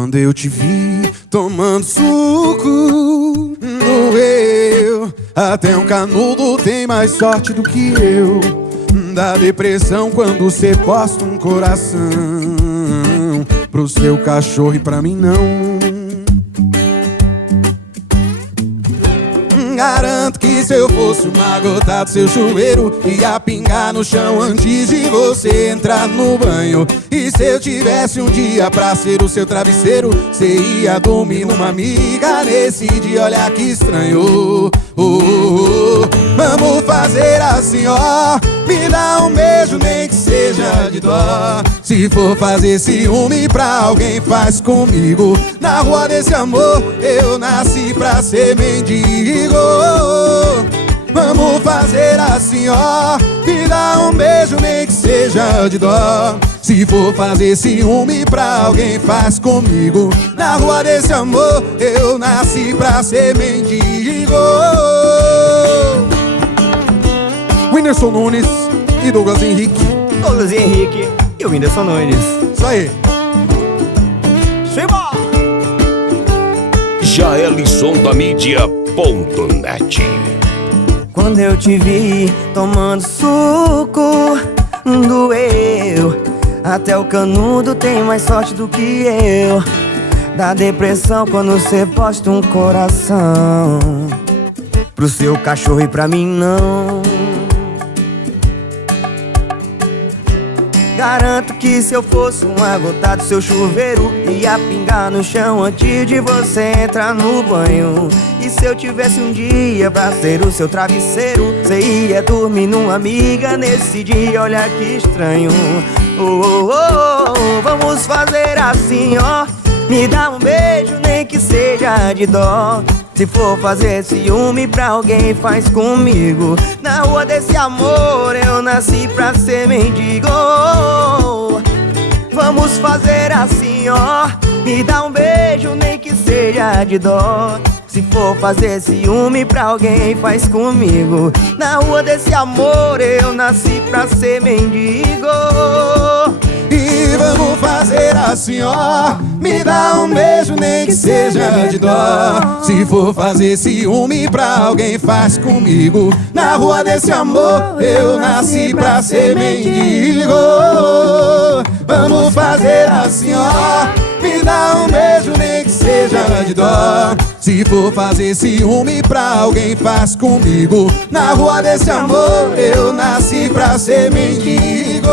Quando eu te vi tomando suco, doeu. Até um canudo tem mais sorte do que eu. Dá depressão quando cê posta um coração. Pro seu cachorro e pra mim não. Garanto que se eu fosse uma gota do seu chuveiro, ia pingar no chão antes de você entrar no banho. E se eu tivesse um dia pra ser o seu travesseiro, cê ia dormir numa amiga nesse dia, olha que estranho. Vamos fazer assim, ó, me dá um beijo nem que seja de dó. Se for fazer ciúme pra alguém, faz comigo. Na rua desse amor eu nasci pra ser mendigo. Vamos fazer assim, ó, me dá um beijo nem que seja de dó. Se for fazer ciúme pra alguém, faz comigo. Na rua desse amor eu nasci pra ser mendigo. Whindersson Nunes e Douglas Henrique. Douglas Henrique e o Whindersson Nunes. Isso aí. Chega! jaelissondamídia.net. Quando eu te vi tomando suco, doeu. Até o canudo tem mais sorte do que eu. Dá depressão quando cê posta um coração. Pro seu cachorro e pra mim não. Garanto que se eu fosse uma gota do seu chuveiro, ia pingar no chão antes de você entrar no banho. E se eu tivesse um dia pra ser o seu travesseiro, cê ia dormir numa amiga nesse dia, olha que estranho. Vamos fazer assim, ó, me dá um beijo nem que seja de dó. Se for fazer ciúme pra alguém, faz comigo. Na rua desse amor eu nasci pra ser mendigo. Vamos fazer assim, ó, me dá um beijo nem que seja de dó. Se for fazer ciúme pra alguém, faz comigo. Na rua desse amor eu nasci pra ser mendigo. E vamos fazer assim, ó, me dá um beijo nem que seja de dó. Se for fazer ciúme pra alguém, faz comigo. Na rua desse amor eu nasci pra ser mendigo. Vamos fazer assim, ó, me dá um beijo nem que seja de dó. Se for fazer ciúme pra alguém, faz comigo. Na rua desse amor eu nasci pra ser mendigo.